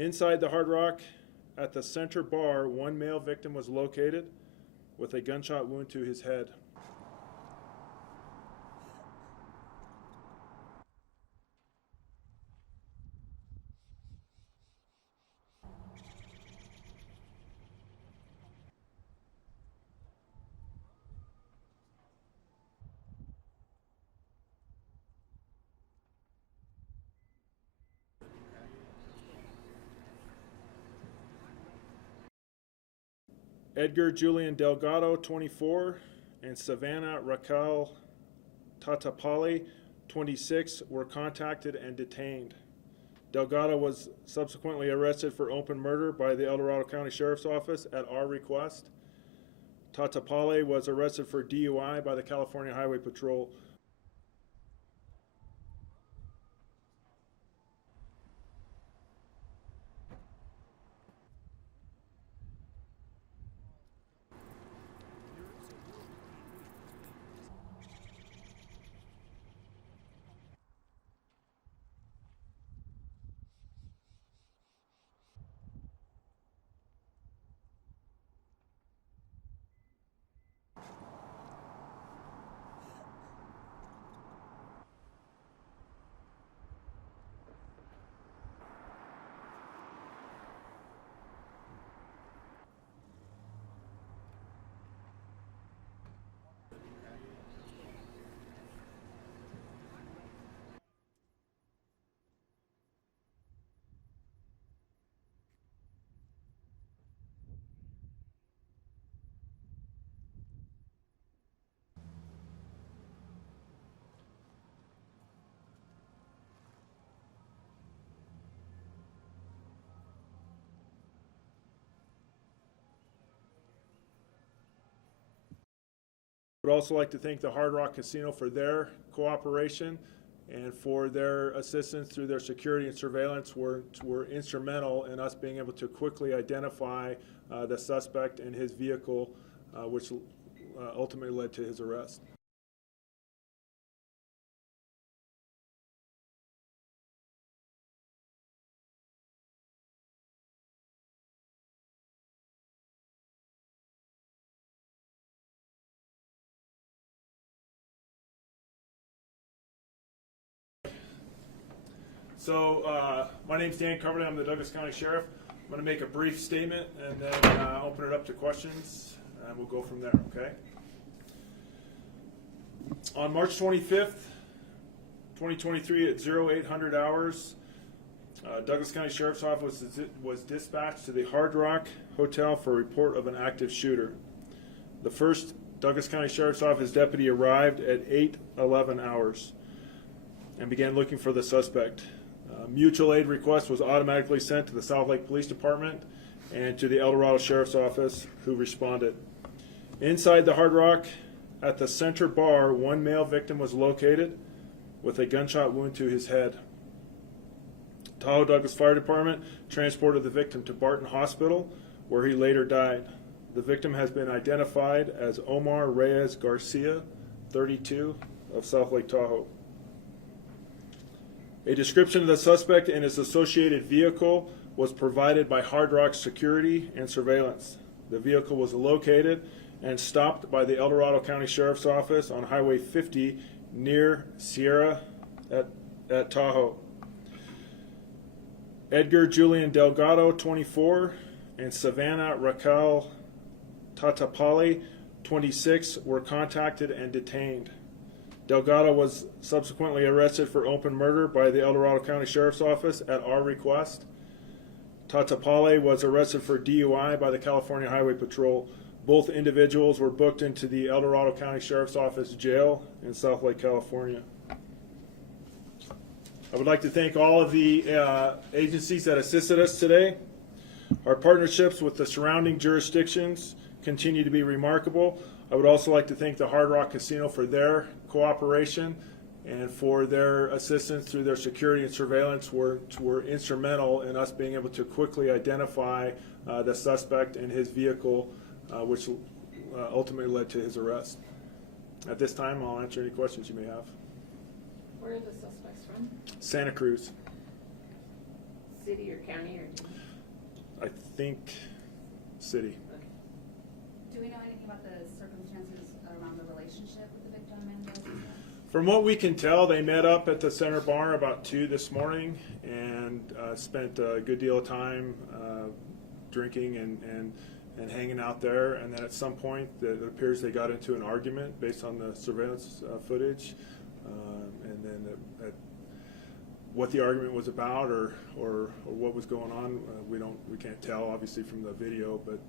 Inside the Hard Rock, at the center bar, one male victim was located with a gunshot wound to his head. Edgar Julian Delgado, 24, and Savannah Raquel Tatapali, 26, were contacted and detained. Delgado was subsequently arrested for open murder by the El Dorado County Sheriff's Office at our request. Tatapali was arrested for DUI by the California Highway Patrol. I would also like to thank the Hard Rock Casino for their cooperation and for their assistance through their security and surveillance were instrumental in us being able to quickly identify the suspect and his vehicle, which ultimately led to his arrest. So my name's Dan Coverdale. I'm the Douglas County Sheriff. I'm going to make a brief statement and then open it up to questions, and we'll go from there, okay? On March 25th, 2023 at 0800 hours, Douglas County Sheriff's Office was dispatched to the Hard Rock Hotel for a report of an active shooter. The first Douglas County Sheriff's Office deputy arrived at 8:11 hours and began looking for the suspect. Mutual aid request was automatically sent to the South Lake Police Department and to the El Dorado Sheriff's Office, who responded. Inside the Hard Rock, at the center bar, one male victim was located with a gunshot wound to his head. Tahoe Douglas Fire Department transported the victim to Barton Hospital, where he later died. The victim has been identified as Omar Reyes Garcia, 32, of South Lake Tahoe. A description of the suspect and his associated vehicle was provided by Hard Rock Security and Surveillance. The vehicle was located and stopped by the El Dorado County Sheriff's Office on Highway 50 near Sierra at Tahoe. Edgar Julian Delgado, 24, and Savannah Raquel Tatapali, 26, were contacted and detained. Delgado was subsequently arrested for open murder by the El Dorado County Sheriff's Office at our request. Tatapali was arrested for DUI by the California Highway Patrol. Both individuals were booked into the El Dorado County Sheriff's Office jail in South Lake, California. I would like to thank all of the agencies that assisted us today. Our partnerships with the surrounding jurisdictions continue to be remarkable. I would also like to thank the Hard Rock Casino for their cooperation and for their assistance through their security and surveillance were instrumental in us being able to quickly identify the suspect and his vehicle, which ultimately led to his arrest. At this time, I'll answer any questions you may have. Where are the suspects from? Santa Cruz. city or county or? I think city. Okay. Do we know anything about the circumstances around the relationship with the victim and the suspect? From what we can tell, they met up at the center bar about 2 this morning and spent a good deal of time drinking and hanging out there. And then at some point, it appears they got into an argument based on the surveillance footage. And then what the argument was about or what was going on, we can't tell obviously from the video. But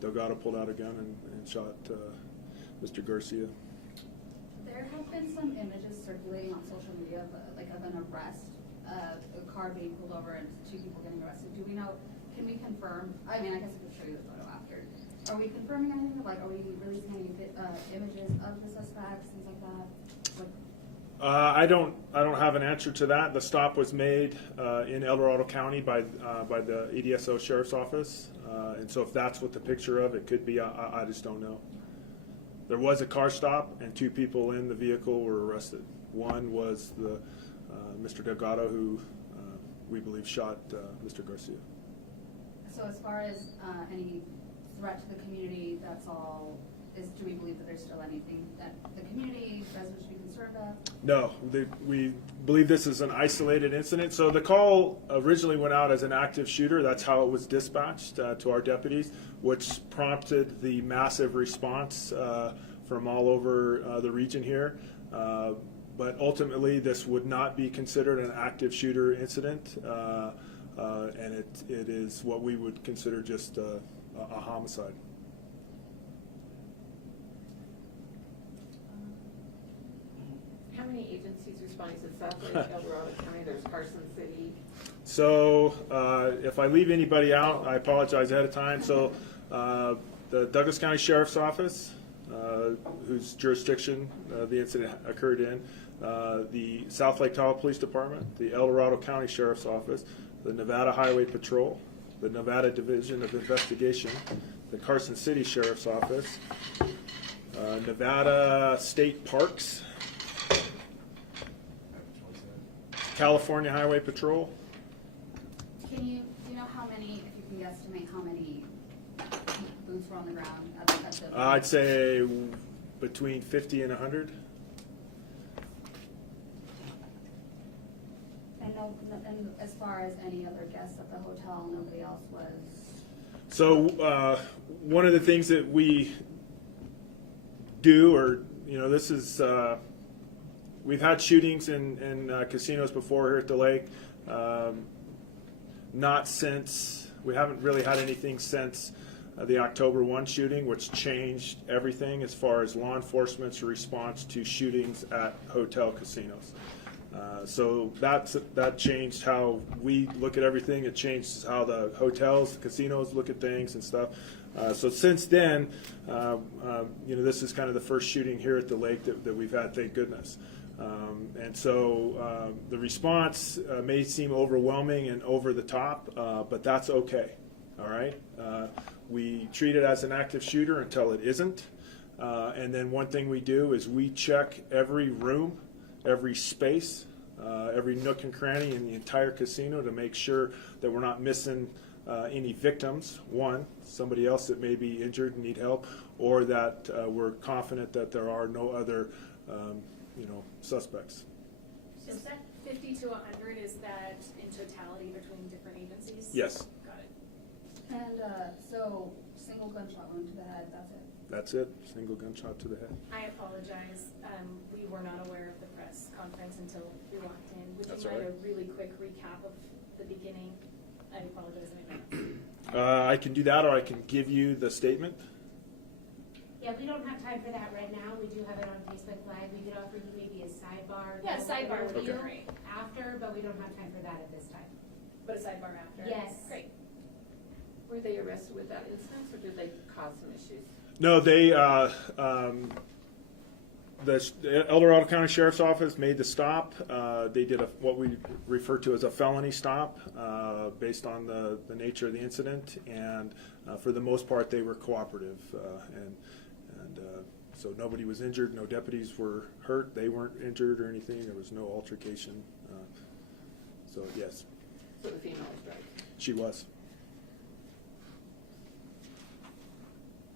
Delgado pulled out a gun and shot Mr. Garcia. There have been some images circulating on social media of an arrest, a car being pulled over and 2 people getting arrested. Do we know? Can we confirm? I mean, I guess I could show you the photo after. Are we confirming anything? Are we releasing any images of the suspects, things like that? I don't have an answer to that. The stop was made in El Dorado County by the EDSO Sheriff's Office, and so if that's what the picture of it could be, I just don't know. There was a car stop, and 2 people in the vehicle were arrested. One was the Mr. Delgado, who we believe shot Mr. Garcia. So as far as any threat to the community, that's all. Do we believe that there's still anything that the community residents should be concerned of? No, we believe this is an isolated incident. So the call originally went out as an active shooter. That's how it was dispatched to our deputies, which prompted the massive response from all over the region here. But ultimately, this would not be considered an active shooter incident, and it is what we would consider just a homicide. How many agencies responding to South Lake, El Dorado County? There's Carson City. So if I leave anybody out, I apologize ahead of time. So the Douglas County Sheriff's Office, whose jurisdiction the incident occurred in, the South Lake Tahoe Police Department, the El Dorado County Sheriff's Office, the Nevada Highway Patrol, the Nevada Division of Investigation, the Carson City Sheriff's Office, Nevada State Parks, California Highway Patrol. Do you know how many, if you can guesstimate how many boots were on the ground at the I'd say between 50 and 100. And as far as any other guests at the hotel, nobody else was? So one of the things that we do, or this is, we've had shootings in casinos before here at the lake. Not since, we haven't really had anything since the October 1 shooting, which changed everything as far as law enforcement's response to shootings at hotel casinos. So that changed how we look at everything. It changed how the hotels, the casinos look at things and stuff. So since then, this is kind of the first shooting here at the lake that we've had, thank goodness. And so the response may seem overwhelming and over the top, but that's okay. All right. We treat it as an active shooter until it isn't. And then one thing we do is we check every room, every space, every nook and cranny in the entire casino to make sure that we're not missing any victims, somebody else that may be injured and need help, or that we're confident that there are no other suspects. Is that 50 to 100, is that in totality between different agencies? Yes. Got it. And so single gunshot wound to the head, that's it? That's it, single gunshot to the head. I apologize. We were not aware of the press conference until we walked in. Would That's you all mind right. a really quick recap of the beginning? I apologize in advance. I can do that, or I can give you the statement. Yeah, we don't have time for that right now. We do have it on Facebook Live. We could offer you maybe a sidebar. Yeah, sidebar would be Okay. great. After, but we don't have time for that at this time. But a sidebar after? Yes. Great. Were they arrested with that incident, or did they cause some issues? No, they the El Dorado County Sheriff's Office made the stop. They did what we refer to as a felony stop based on the nature of the incident, and for the most part they were cooperative, and so nobody was injured, no deputies were hurt, they weren't injured or anything, there was no altercation. So yes. So She was.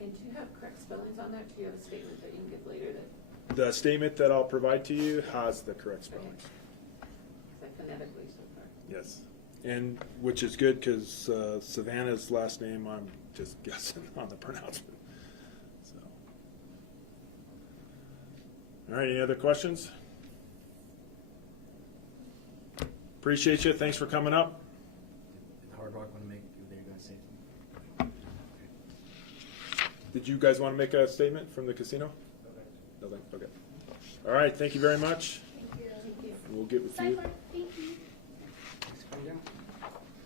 And do you have correct spellings on that? Do you have a statement that you can give later that, The statement that I'll provide to you has the correct okay, spellings. like phonetically so far? Yes. And which is good because Savannah's last name, I'm just guessing on the pronouncement. So. All right, any other questions? Appreciate you. Thanks for coming up. Did Hard Rock want to make, were they going to say something? Did you guys want to make a statement from the casino? Nothing. Okay. All right. Thank you very much. Thank you. We'll get with you.